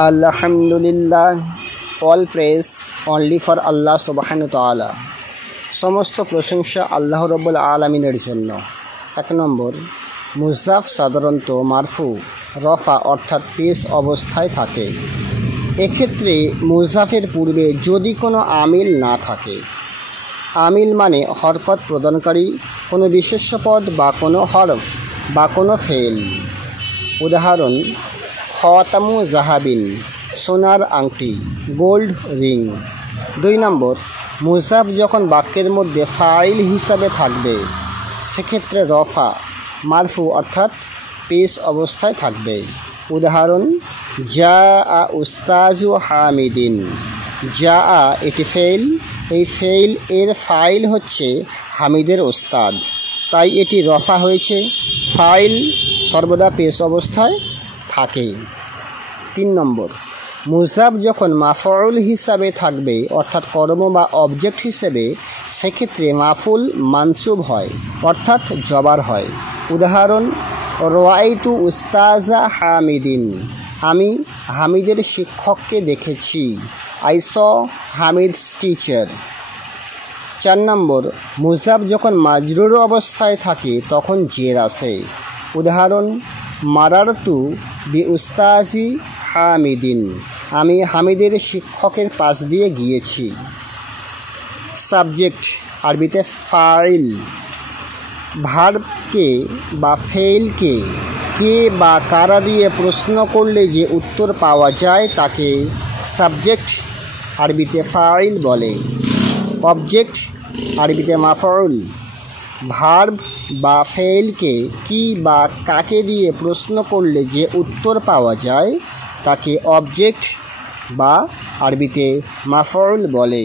আলহামদুলিল্লাহ, all praise only for আল্লাহ সুবহানাহু ওয়া তাআলা। সমস্ত প্রশংসা আল্লাহ রাব্বুল আলামিনের জন্য। 1 নম্বর, মুযযাফ সাধারণত মারফু রফা অর্থাৎ পেশ অবস্থায় থাকে। এক্ষেত্রে মুযযাফের পূর্বে যদি কোনো আমিল না থাকে, আমিল মানে হরকত প্রদানকারী কোনো বিশেষ্য পদ বা কোনো হরফ বা কোনো ফেল। উদাহরণ, খতামু জাহাবিন সোনার আংটি, গোল্ড রিং। 2 নম্বর, মুযযাফ যখন বাক্যের মধ্যে ফাইল হিসাবে থাকবে সেক্ষেত্রে রফা মারফু অর্থাৎ পেশ অবস্থায় থাকবে। উদাহরণ, জা আ উস্তাজু হামিদিন। জা আ এটি ফেইল, এই ফেইল এর ফাইল হচ্ছে হামিদের ওস্তাদ, তাই এটি রফা হয়েছে। ফাইল সর্বদা পেশ অবস্থায় থাকে। 3 নম্বর, মুযযাফ যখন মাফউল হিসাবে থাকবে অর্থাৎ কর্ম বা অবজেক্ট হিসেবে, সেক্ষেত্রে মাফুল মানসুব হয় অর্থাৎ জবার হয়। উদাহরণ, রাআইতু উস্তাজা হামিদিন। আমি হামিদের শিক্ষককে দেখেছি। I saw Hamid's teacher. 4 নম্বর, মুযযাফ যখন মাজরুর অবস্থায় থাকে তখন জের আসে। উদাহরণ, মারারতু বি উস্তাজি হামিদিন। আমি হামিদের শিক্ষকের পাশ দিয়ে গিয়েছি। সাবজেক্ট আরবিতে ফাইল। ভার্বকে বা ফেইলকে কে বা কারা দিয়ে প্রশ্ন করলে যে উত্তর পাওয়া যায় তাকে সাবজেক্ট আরবিতে ফাইল বলে। অবজেক্ট আরবিতে মাফউল। ভার্ব বা ফেইলকে কি বা কাকে দিয়ে প্রশ্ন করলে যে উত্তর পাওয়া যায় তাকে অবজেক্ট বা আরবিতে মাফউল বলে।